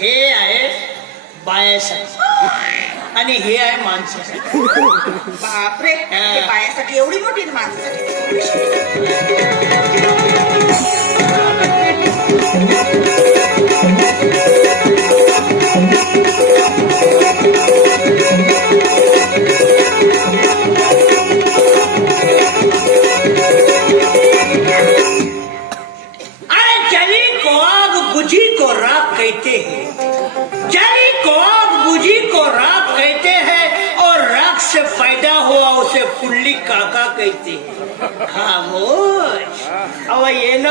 हे आहे बायासाठी आणि हे आहे माणसासाठी. बापरे, हे बायासाठी एवढी मोठी आणि माणसासाठी कहते हैं जली को आग बुझी को राख कहते हैं और राख से पैदा हुआ उसे पुल्ली काका कहते हैं. खामोश. अव ये न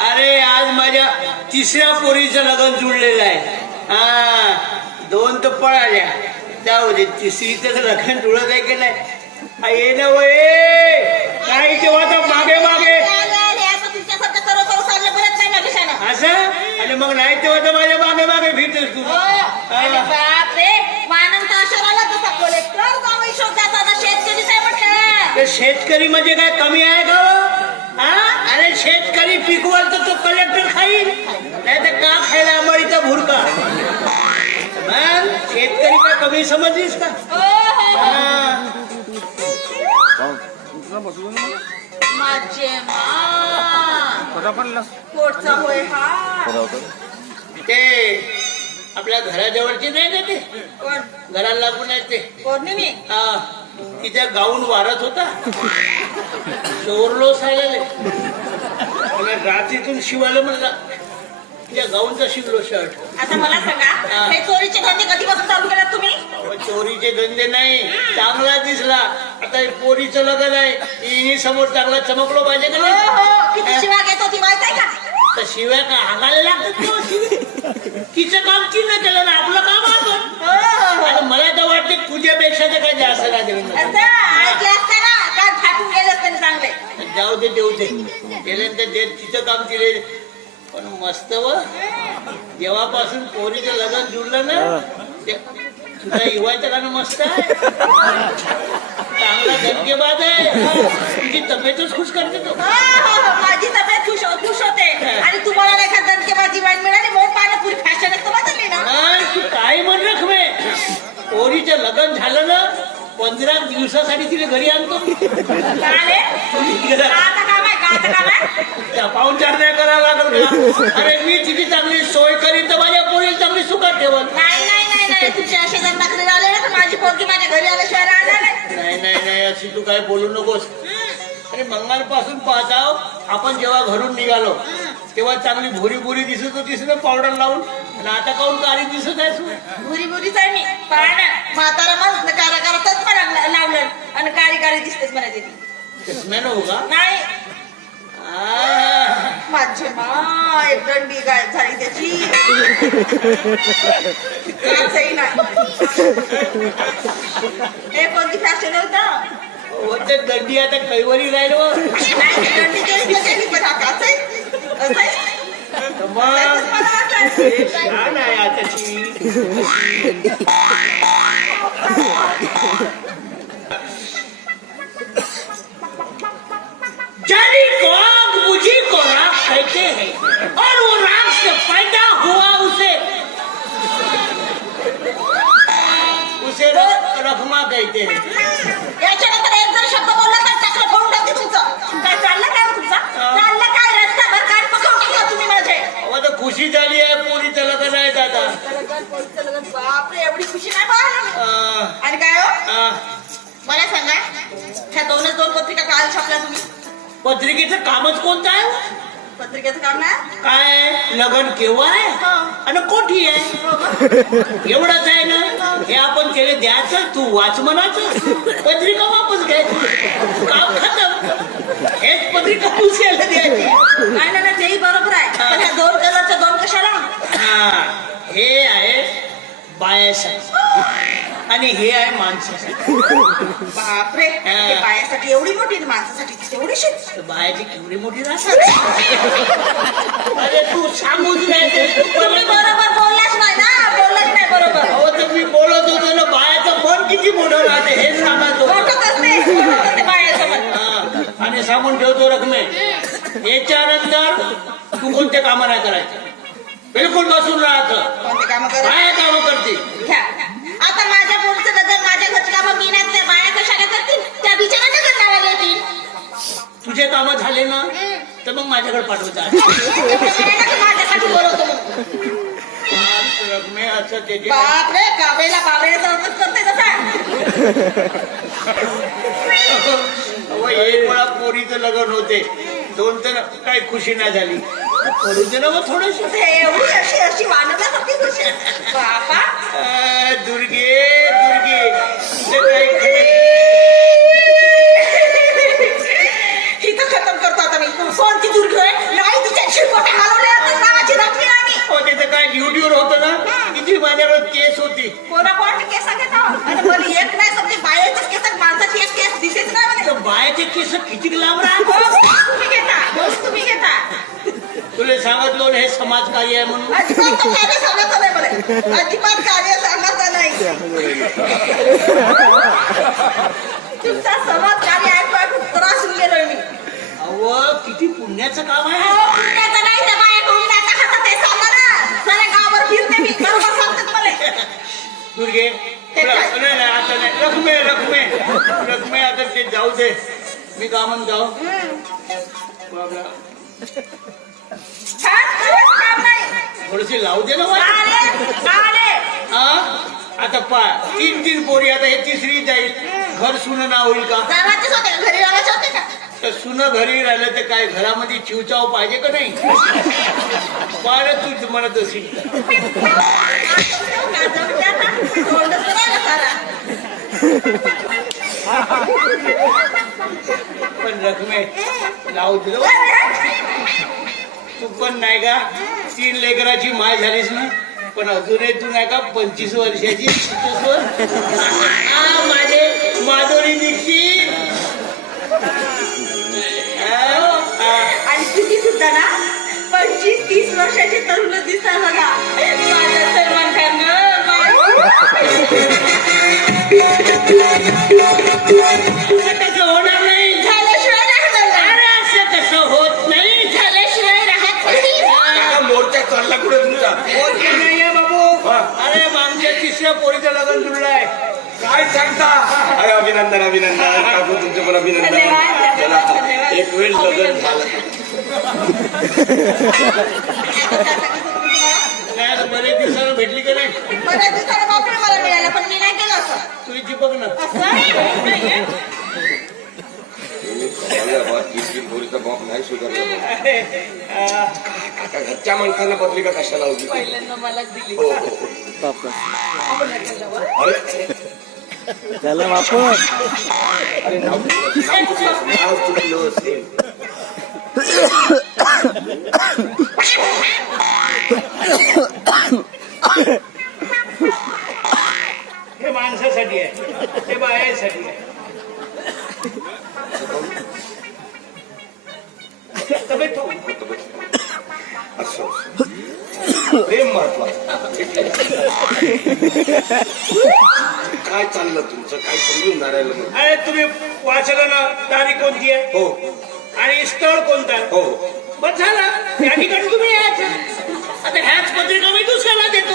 अरे आज माझ्या तिसऱ्या पोरीचं लग्न जुळलेलं आहे. हा, 2 तर पळाल्या, जाऊ दे, तिसरीचं लग्न जुळत आहे की नाही. ये न काय तेव्हा तर मागे मागे असं. आणि मग नाही तेव्हा तर माझ्या मागे मागे भेटेल तू. शेतकरी म्हणजे काय कमी आहे का? अरे शेतकरी पिकवल तर तो कलेक्टर खाईल, नाही तर का खायला अंबाडीचा भुरका. शेतकरी काय कमी समजलीस का? ते आपल्या घराजवळचे नाही ना, ते घराला लागून आहे ते पौर्णिमे. तिच्या गाऊन वारत होता, चोरलो सायला रात्रीतून शिवायला म्हणला, तिच्या गाऊनचा शिवलो शर्ट. आता मला सांगा, हे चोरीचे धंदे कधीपासून चालू केलात तुम्ही? चोरीचे धंदे नाही, चांगला दिसला. आता पोरीचं लग्न आहे, हिने समोर चांगला चमकलो पाहिजे का नाही? किती शिव्या घेत होती माहित आहे का? तर शिव्या का हागायला लागतात? तिचं काम तिनं केलं ना, आपलं काम आपण. मला तर वाटते तुझ्यापेक्षा तर काय जास्त नाही देऊन ऐकले असते ना, काय फाटून गेले असते चांगले. जाऊ दे, देऊ दे, केल्यानंतर तिचं काम तिले. पण मस्त व जेव्हापासून पोरीचं लग्न जुळलं ना, तुझा युवाचं गाणं मस्त आहे, चांगला धनकेबाज आहे. तुझी तब्येतच खुश करते तो. माझी तब्येत खुश होते. आणि तुम्हाला नाही का धनकेबाजी वाईट मिळाली, म्हणून पाण्यापुरी फॅशन बदलली ना. तू काय म्हण रखमे, पोरीचं लग्न झालं ना, 15 दिवसासाठी तिला घरी आणतो. पाहुणचार नाही करावं लागल का? अरे मी तिची चांगली सोय करीन तर माझ्या पोरीला चांगली सुखात ठेवत. नाही, तुमचे असे जर नखरे झाले ना, तर माझी पोरगी माझ्या घरी आल्याशिवाय राहणार नाही. अशी तू काय बोलू नकोस. अरे मंगळपासून पाहताव, आपण जेव्हा घरून निघालो तेव्हा चांगली भुरी दिसत होतीस ना पावडर लावून, आणि आता काऊन कारी दिसत आहे? भुरीच आहे मी. म्हातारा माणूस कारातच मला लावलं आणि कारी दिसतेच म्हणायची ती. चष्म्या नको का? नाही, माझी मा एक दंडी गाय झाली त्याची. हे कोणती फॅशन होत? दंडी आता कैवरी राहिलो. दंडी केली पण आता छान आहे आताची. जली को आग बुझी को राख कहते हैं और वो राख से पैदा हुआ उसे रखमा कहते हैं. याच्यानंतर एक जर शब्द बोलला तर टाकलं फोडून टाकते तुमचं. काय चाललं काय तुमचं? चाललं काय रस्त्यावर काय पकडून तुम्ही माझे? आता खुशी झाली आहे, पोरीचं लग्न आहे दादा. बापरे, एवढी खुशी नाही पाहिलं. आणि काय हो, मला सांगा, ह्या 2 पत्रिका काल छापल्या तुम्ही? पत्रिकेचं कामच कोणतं आहे? पत्रिकेचं काम नाही काय, लग्न केव्हा आहे आणि कोठी आहे एवढंच आहे ना. हे आपण त्याला द्यायचं, तू वाच म्हणायचं, पत्रिका वापस घ्यायची, काम खतम. हेच पत्रिका पुसायला द्यायची. नाही, तेही बरोबर आहे. पण ह्या 2 कलरच्या 2 कशाला? हे आहे बायासाठी आणि हे आहे माणसासाठी. बापरे, बायासाठी एवढी मोठी, माणसासाठी तेवढीशी. बायाची केवढी मोठी राहते. अरे तू सांगूच नाही, तुम्ही बरोबर बोललाच नाही ना, बोललाच नाही बरोबर. अहो तर मी बोलत होतो ना, बायाचं मन किती मोठं राहते हे सांगतो. बायाचं मन. आणि सांगून ठेवतो रकमे, याच्यानंतर तू कोणते कामं नाही करायचं. बिलकुल बसून राहायचं. कोणते काम करत काय कामं करते? घ्या. आता माझ्या पोरीचं लग्न, माझ्या घरची कामं मी नाही, त्या बाया कशाला करतील? त्या बिचारांना घर लावायला येतील. तुझे कामं झाले ना तर मग माझ्याकडे पाठवतात. माझ्यासाठी बोलवतो मग. मी असं त्याचे बापरे, कावेला बाबळ्याचा अर्थ करते तसा. एक वेळा पोरीचं लग्न होते, 2 तर काही खुशी नाही झाली. करू दे ना मग थोडीशी. एवढी अशी वानरल्यासारखी खुशी. बापा दुर्गे दुर्गे तुझे काही खरं इथं खतम करतो आता मी. कोणती दुर्ग आहे? नाही तिच्या मोठे हलवले आता नावाची रखली नाही. हो, त्याचं काय ड्युटीवर होतं ना, किती माझ्याकडे केस होती. कोणाकोणाची केस घेता? आणि मला एक नाही समजे बायाच्याच केसात माणसाची एक केस दिसेच नाही म्हणे. तर बायाचे केस किती लांब राहत. तुम्ही घेता, तुम्ही घेता. तुला सांगितलं ना हे समाजकार्य आहे म्हणून. अजिबात तो कार्य सांगायचं नाही मला. अजिबात कार्य सांगायचं नाही. तुमचा समाज कार्य ऐकून ऐकून त्रासून गेलोय मी. अहो किती पुण्याचं काम आहे. पुण्याचं नाही, त्या बाया टोळीला हातात ते सांगा ना. साऱ्या गावावर फिरते मी, बरोबर सांगते तुम्हाला. दुर्गे नाही आता नाही. रखमे आता ते जाऊ दे. मी का म्हणतो बाबा छान काम नाही. थोडीशी लावू दे ना मला. चालेल. हा आता 3 पोरी, आता हे 3री जाईल. घर सुन ना होईल का? जावाचेच होते का? घरी राहायचे होते का? तर सुन घरी राहिलं तर काय घरामध्ये चिवचाव पाहिजे का नाही? पाहिलं तूच म्हणत असेल. पण रखमे लावू दिलं. तू पण नाही का 3 लेकराची माय झालीस ना, पण अजूनही तू नाही का 25 वर्षाची. माझे माधुरी दीक्षित. आणि किती सुद्धा ना 25-30 वर्षाचे तरुण दिसतात बघा. माझं सलमान खान कसं होणार नाही? झाल्याशिवाय राहणार नाही. अरे असं कसं होत नाही? झाल्याशिवाय राहत नाही. मोर्चा चालला कुठे तुमचा? होत नाहीये बाबू. अरे आमच्या 3ऱ्या पोरीचं लग्न जुळलंय. काय सांगता? अरे अभिनंदन अभिनंदन काकू, तुमचं पण अभिनंदन. चला, एक वेळ लग्न झालं. नाही तर बरेच दिवसाला भेटली का नाही? बऱ्याच दिवसाला बापरे मला मिळाला, पण मी नाही केलं असं. तुझी बघ ना. पोरीचा बाप नाही सुधारला. अरे, काका घरच्या माणसांना पत्रिका कशाला होती? पहिल्यांदा मलाच दिली. हो, हो. अरे त्याला वापर अरे नाव चुकलं असेल. हे माणसासाठी आहे, ते बायासाठी आहे. तब्येत ठोक. असं प्रेम महत्वाचं. काय चाललं तुमचं? काय समजून धरायला मग? अरे तुम्ही वाचलं ना तारीख कोणती आहे हो आणि स्थळ कोणतं आहे? हो बस झालं. त्या ठिकाणी तुम्ही यायचं. आता ह्याच पत्रिका मी दुसऱ्याला देतो.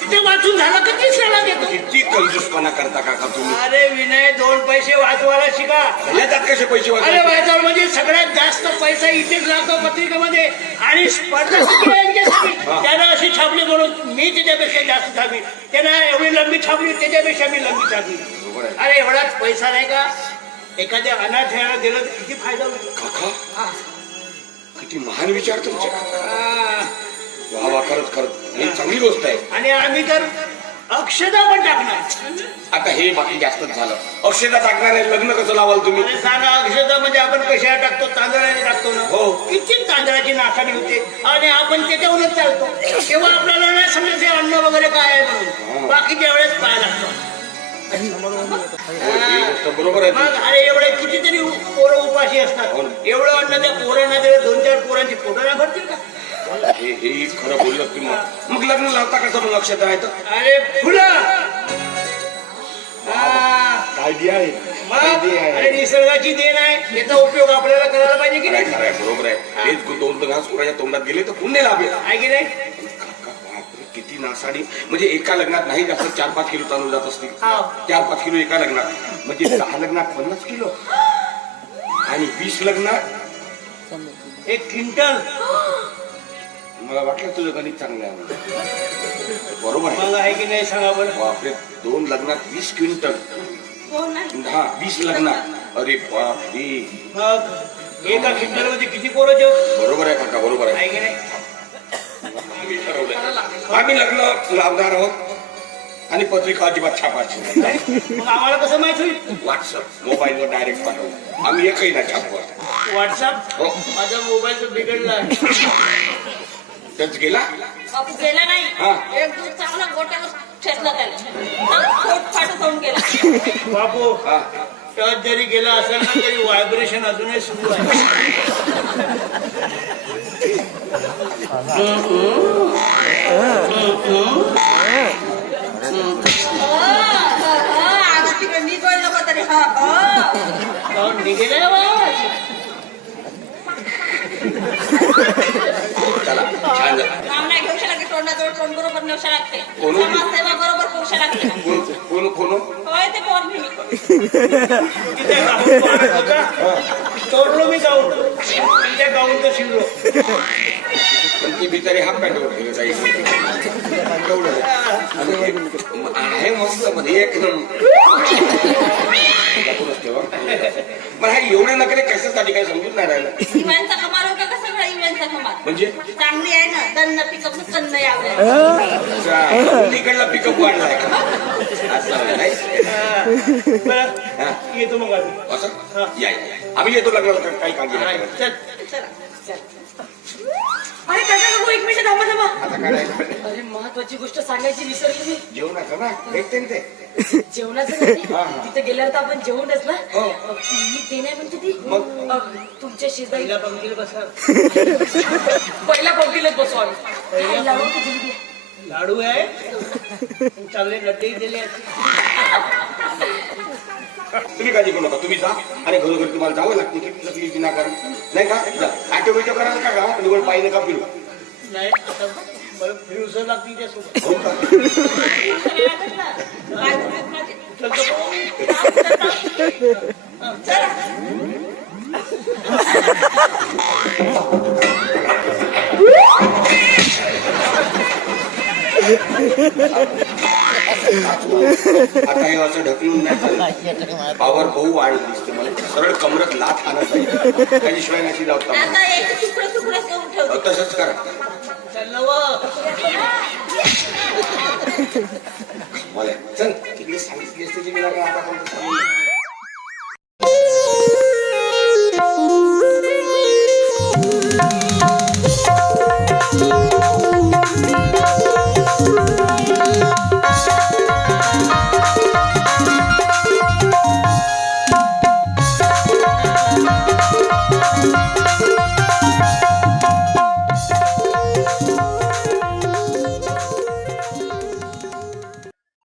तिथे वाचून झालं का तिसऱ्याला देतो. किती कंजूसपणा करता काका तुम्ही? अरे विनय, 2 पैसे वाचवायला शिका. याच्यात कसे पैसे अरे वाचायचे? वाचावर म्हणजे सगळ्यात जास्त पैसा इथेच लागतो पत्रिकेमध्ये. आणि स्पर्धा किती आहे यांच्यासाठी? त्यानं अशी छापली म्हणून मी त्याच्यापेक्षा जास्त छापली. त्यानं एवढी लंबी छापली, त्याच्यापेक्षा मी लंबी छापली. बरोबर आहे. अरे एवढाच पैसा नाही का? एखाद्या अनाथाला दिलं तर किती फायदा होतो. काका किती महान विचार तुमचे. हा. वा वा, खरंच खरंच ही चांगली गोष्ट आहे. आणि आम्ही तर अक्षदा पण टाकणार. आता हे बाकी जास्तच झालं. अक्षता टाकणार आहे, लग्न कसं लावाल तुम्ही? अरे सांगा, अक्षदा म्हणजे आपण कशाला टाकतो? तांदळाने टाकतो ना. हो. किती तांदळाची नासाडी होते आणि आपण त्याच्यावरच चालतो. तेव्हा आपल्याला नाही समजते अन्न वगैरे काय आहे म्हणून. बाकीच्या वेळेस पाय लागतो. ही गोष्ट बरोबर आहे मग तुमची. अरे एवढे कितीतरी पोरं उपाशी असतात. हो ना. एवढं अन्न त्या पोरांना दिलं, 2-4 पोरांची पोटं नाही भरतील का? हे खरं बोललं तुम्ही. मग लग्न लावता कसं मग अक्षता आहे तर? अरे फुलं. काय दिया आहे? मग देण आहे. अरे निसर्गाची देण आहे, याचा उपयोग आपल्याला करायला पाहिजे की खरंय, नाही? खरंय, बरोबर आहे. हेच दोन घास कोणाच्या तोंडात गेले तर पुण्य लाभेल. आहे की नाही? बापरे, किती नासाडी. म्हणजे एका लग्नात नाही जास्त 4-5 किलो तांदूळ जात असतील. हा. 4-5 किलो एका लग्नात, म्हणजे 10 लग्नात 50 किलो आणि 20 लग्नात 1 क्विंटल. मला वाटलं तुझं गणित चांगलं आहे. बरोबर आहे. मग आहे की नाही सांगा बरं? बापरे, 2 लग्नात 20 क्विंटल. हो नाही. हा, 20 लग्नात. अरे बापरे. मग एका क्विंटल मध्ये किती पोरं जेवतात? बरोबर आहे काका, बरोबर आहे. आहे की नाही? आम्ही ठरवलंय, आम्ही लग्न लावणार आहोत आणि पत्रिका अजिबात छापायची नाही. मग आम्हाला कसं माहित होईल? व्हॉट्सअप मोबाईलवर डायरेक्ट पाठवू. आम्ही एकही ना छापवत. व्हॉट्सअप. हो. माझा मोबाईल तर बिघडला आहे. त्याच गेला. बापू गेला नाही. हा. एक दिवस चांगला गोट्यावर ठेचला त्याला. पोट फाटत होऊन गेला. बापू हा. टच जरी गेला असेल ना तरी व्हायब्रेशन अजूनही सुरू आहे. आज तिकडे निघोय नको तरी निघेल चला, छान झालं. नाव नाही घेऊ शकत. तोंडाजवळ तोंड बरोबर नेवशा लागते. कोण? समाजसेवा बरोबर करू लागते. कोण होय ते पोर मी. तिथे गाऊन पाहत होता, तोडलो मी गाऊन. तिथे गाऊन तर शिवलो. पण ती बिचारी हाफ पॅन्ट वगैरे जाईल. एवढं आहे मस्त मध्ये एक पण हा एवढे नकरे कशासाठी काय समजून नाही राहिलं. इव्हेंटचा कमाल हो का सगळा इव्हेंटचा कमाल. म्हणजे चांगली आहे ना. दन्न पिकअप कन्न यावं. इकडला पिकअप वाढलाय असं नाही. बरं, येतो मग आम्ही. असं या आम्ही येतो लग्नाला, काही काळजी नाही. चल. चला. अरे काका, एक मिनिट थांबा थांबा. आता काय अरे महत्वाची गोष्ट सांगायची विसरली मी. जेवणाचं ना भेटते ना ते. जेवणाचं नाही. हा, हा. तिथे गेल्यावर तर आपण जेवणच ना. हो. मी ते नाही म्हणते ती. मग? तुमच्या शेजारी पहिला पंक्तीला बसा. पहिल्या पंक्तीलाच बसू आम्ही. काय लाडू का जिलेबी? लाडू आहे, चांगले लड्डे दिले. तुम्ही काळजी करू नका. तुम्ही जा आणि घरोघरी तुम्हाला जावं लागते. किती तकलीफ विनाकारण नाही का. ऍटोमॅटिक करायला का गावात निवड पाहिजे का फिरू. नाही आता बरं फिरूसं लागते त्यासोबत. हो का? आता हे असं ढकलून नाही चालत. पावर बहु वाढत दिसते मला. सरळ कमरत लाथ आणत आहे. त्याच्याशिवाय नशी जाऊ आता एक तुकडं तुकडं करून ठेवतो. तसंच करा. मला चल तिकडे सांगितली असते की मी आता